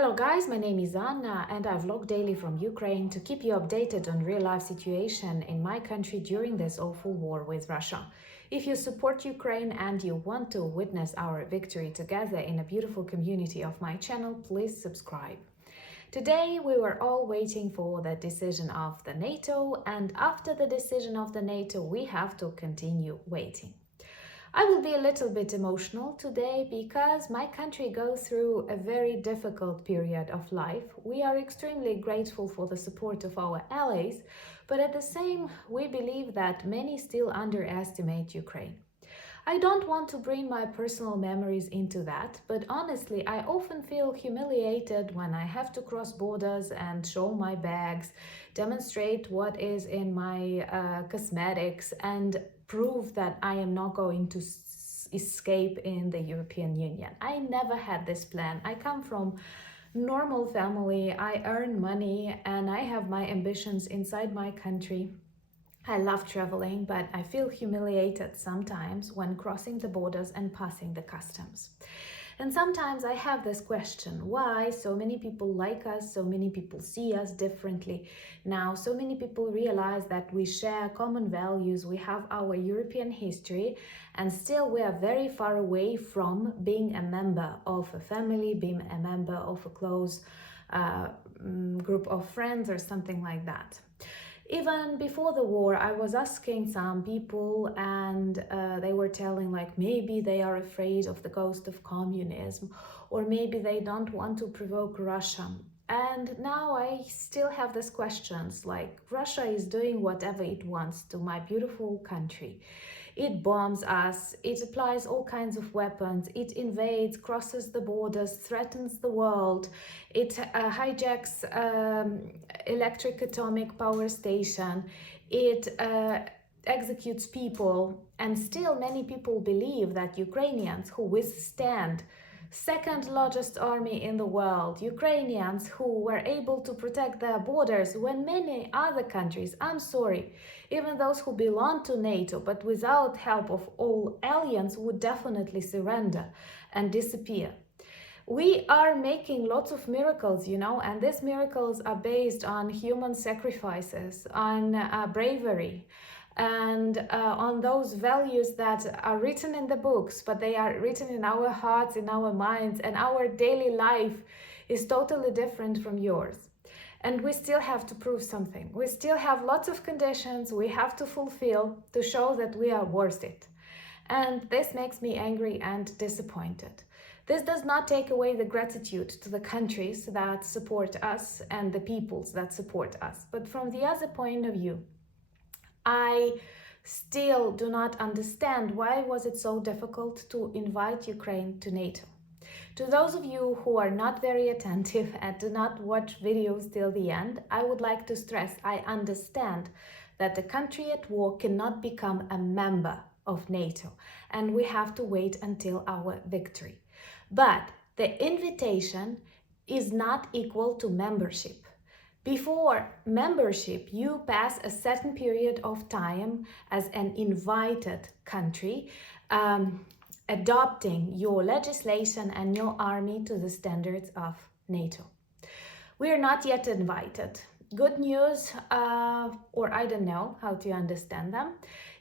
Hello guys, my name is Anna and I vlog daily from Ukraine to keep you updated on real-life situation in my country during this awful war with Russia. If you support Ukraine and you want to witness our victory together in a beautiful community of my channel, please subscribe. Today we were all waiting for the decision of the NATO, and after the decision of the NATO we have to continue waiting. I will be a little bit emotional today because my country goes through a very difficult period of life. We are extremely grateful for the support of our allies, but at the same, we believe that many still underestimate Ukraine. I don't want to bring my personal memories into that, but honestly, I often feel humiliated when I have to cross borders and show my bags, demonstrate what is in my cosmetics, and prove that I am not going to escape in the European Union. I never had this plan. I come from normal family, I earn money, and I have my ambitions inside my country. I love traveling, but I feel humiliated sometimes when crossing the borders and passing the customs. And sometimes I have this question, why so many people like us, so many people see us differently now, so many people realize that we share common values, we have our European history, and still we are very far away from being a member of a family, being a member of a close group of friends or something like that. Even before the war, I was asking some people and they were telling like maybe they are afraid of the ghost of communism, or maybe they don't want to provoke Russia. And now I still have these questions like Russia is doing whatever it wants to my beautiful country. It bombs us, it applies all kinds of weapons, it invades, crosses the borders, threatens the world, it hijacks electric atomic power station, it executes people, and still many people believe that Ukrainians who withstand second largest army in the world, Ukrainians who were able to protect their borders when many other countries, I'm sorry, even those who belong to NATO, but without help of all allies, would definitely surrender and disappear. We are making lots of miracles, and these miracles are based on human sacrifices, on bravery, and on those values that are written in the books, but they are written in our hearts, in our minds, and our daily life is totally different from yours. And we still have to prove something. We still have lots of conditions we have to fulfill to show that we are worth it. And this makes me angry and disappointed. This does not take away the gratitude to the countries that support us and the peoples that support us. But from the other point of view, I still do not understand why was it so difficult to invite Ukraine to NATO. To those of you who are not very attentive and do not watch videos till the end, I would like to stress I understand that the country at war cannot become a member of NATO, and we have to wait until our victory. But the invitation is not equal to membership. Before membership, you pass a certain period of time as an invited country, adopting your legislation and your army to the standards of NATO. We are not yet invited. Good news, or I don't know how to understand them,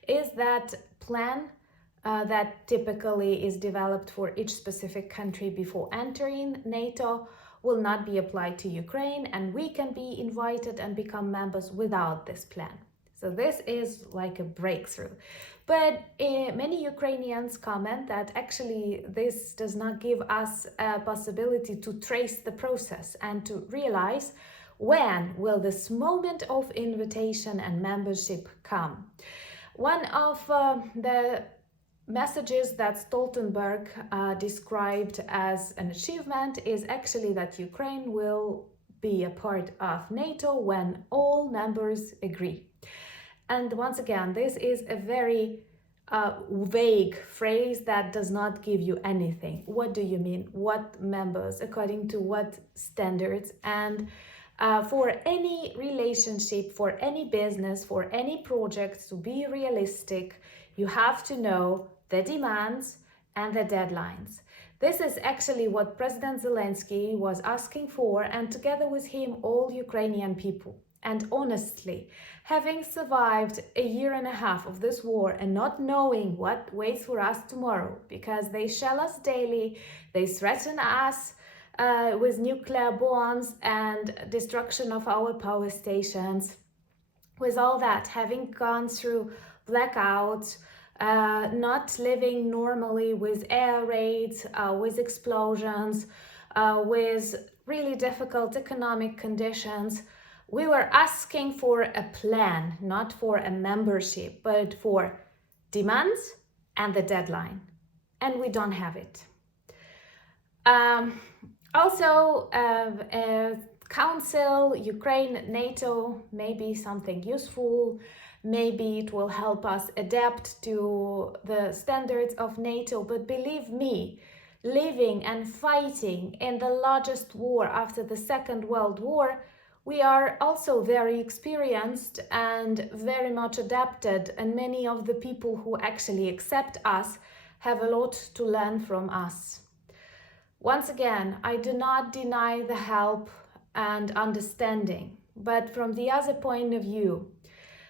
is that plan that typically is developed for each specific country before entering NATO will not be applied to Ukraine, and we can be invited and become members without this plan. So this is like a breakthrough. But many Ukrainians comment that actually this does not give us a possibility to trace the process and to realize when will this moment of invitation and membership come. One of the messages that Stoltenberg described as an achievement is actually that Ukraine will be a part of NATO when all members agree. And once again, this is a very vague phrase that does not give you anything. What do you mean? What members? According to what standards? And for any relationship, for any business, for any project to be realistic, you have to know the demands and the deadlines. This is actually what President Zelensky was asking for, and together with him, all Ukrainian people. And honestly, having survived a year and a half of this war and not knowing what waits for us tomorrow, because they shell us daily, they threaten us with nuclear bombs and destruction of our power stations, with all that, having gone through blackouts, not living normally with air raids, with explosions, with really difficult economic conditions, we were asking for a plan, not for a membership, but for demands and the deadline. And we don't have it. Also, Council, Ukraine, NATO, maybe something useful. Maybe it will help us adapt to the standards of NATO. But believe me, living and fighting in the largest war after the Second World War, we are also very experienced and very much adapted. And many of the people who actually accept us have a lot to learn from us. Once again, I do not deny the help and understanding, but from the other point of view,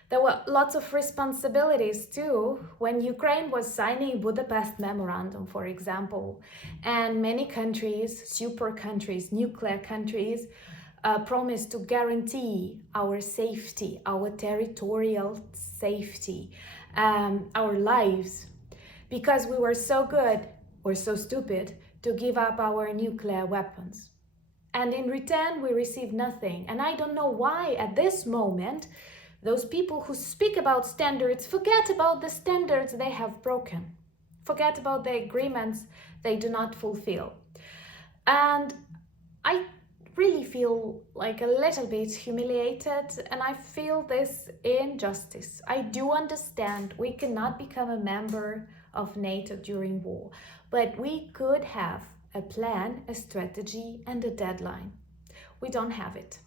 there were lots of responsibilities too when Ukraine was signing Budapest Memorandum, for example, and many countries, super countries, nuclear countries, promised to guarantee our safety, our territorial safety, our lives, because we were so good or so stupid to give up our nuclear weapons. And in return, we received nothing. And I don't know why at this moment, those people who speak about standards forget about the standards they have broken, forget about the agreements they do not fulfill. And I really feel like a little bit humiliated, and I feel this injustice. I do understand we cannot become a member of NATO during war, but we could have a plan, a strategy, and a deadline. We don't have it.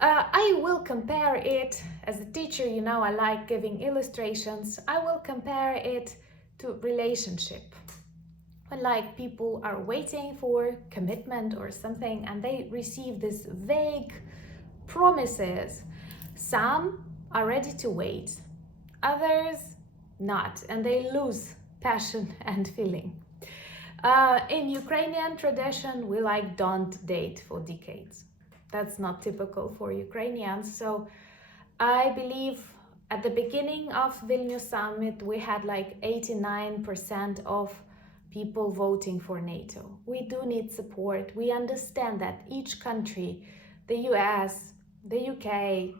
I will compare it, as a teacher, you know, I like giving illustrations. I will compare it to relationship. When like people are waiting for commitment or something and they receive these vague promises, some are ready to wait, others not, and they lose passion and feeling. In Ukrainian tradition, we like don't date for decades. That's not typical for Ukrainians. So I believe at the beginning of Vilnius summit, we had like 89% of people voting for NATO. We do need support. We understand that each country, the US, the UK,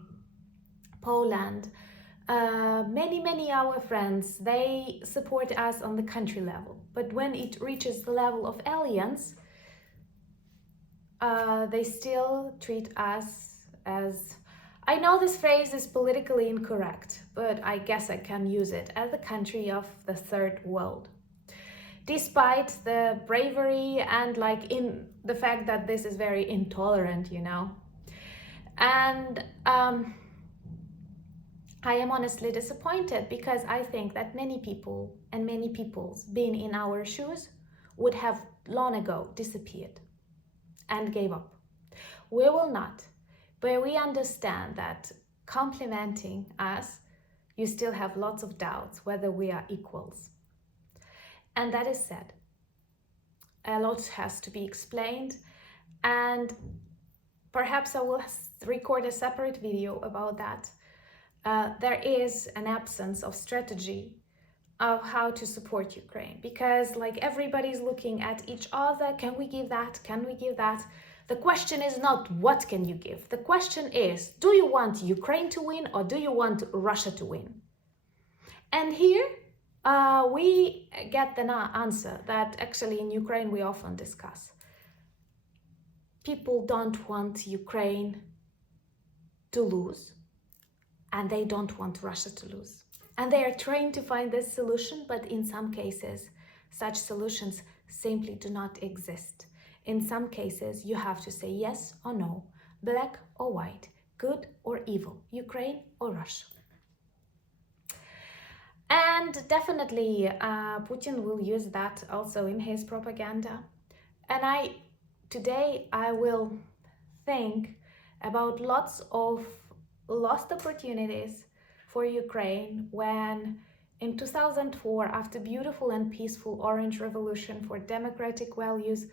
Poland, many our friends, they support us on the country level. But when it reaches the level of alliance, they still treat us as, I know this phrase is politically incorrect, but I guess I can use it, as the country of the third world. Despite the bravery and like in the fact that this is very intolerant, you know. And I am honestly disappointed because I think that many people and many peoples being in our shoes would have long ago disappeared and gave up. We will not, but we understand that complimenting us, you still have lots of doubts whether we are equals. And that is sad. A lot has to be explained, and perhaps I will record a separate video about that. There is an absence of strategy of how to support Ukraine, because like everybody's looking at each other. Can we give that? Can we give that? The question is not what can you give. The question is, do you want Ukraine to win or do you want Russia to win? And here we get the answer that actually in Ukraine we often discuss. People don't want Ukraine to lose, and they don't want Russia to lose. And they are trying to find this solution, but in some cases, such solutions simply do not exist. In some cases, you have to say yes or no, black or white, good or evil, Ukraine or Russia. And definitely Putin will use that also in his propaganda. And today I will think about lots of lost opportunities for Ukraine when in 2004, after beautiful and peaceful Orange Revolution for democratic values,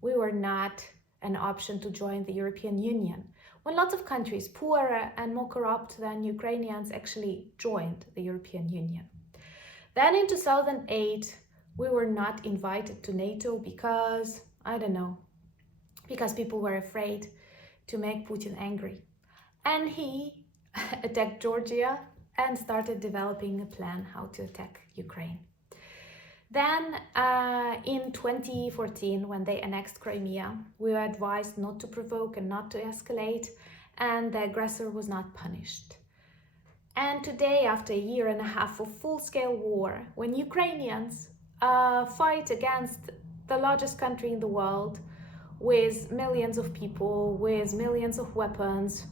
we were not an option to join the European Union. When lots of countries, poorer and more corrupt than Ukrainians, actually joined the European Union. Then in 2008, we were not invited to NATO because, I don't know, because people were afraid to make Putin angry. And he attacked Georgia and started developing a plan how to attack Ukraine. Then in 2014, when they annexed Crimea, we were advised not to provoke and not to escalate, and the aggressor was not punished. And today, after a year and a half of full-scale war, when Ukrainians fight against the largest country in the world, with millions of people, with millions of weapons,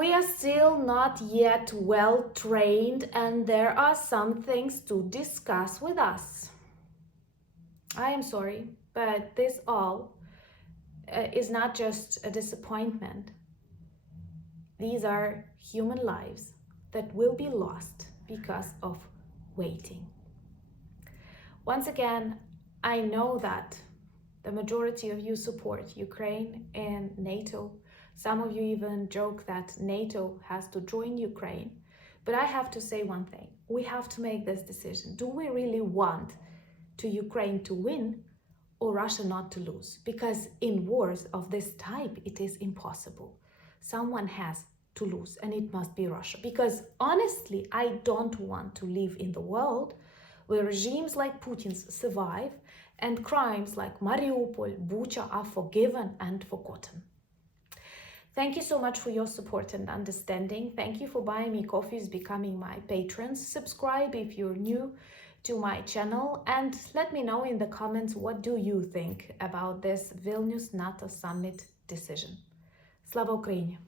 we are still not yet well trained, and there are some things to discuss with us. I am sorry, but this all is not just a disappointment. These are human lives that will be lost because of waiting. Once again, I know that the majority of you support Ukraine in NATO. Some of you even joke that NATO has to join Ukraine. But I have to say one thing. We have to make this decision. Do we really want Ukraine to win or Russia not to lose? Because in wars of this type, it is impossible. Someone has to lose, and it must be Russia. Because honestly, I don't want to live in the world where regimes like Putin's survive and crimes like Mariupol, Bucha are forgiven and forgotten. Thank you so much for your support and understanding. Thank you for buying me coffees, becoming my patrons. Subscribe if you're new to my channel, and let me know in the comments what do you think about this Vilnius NATO summit decision. Slava Ukraini!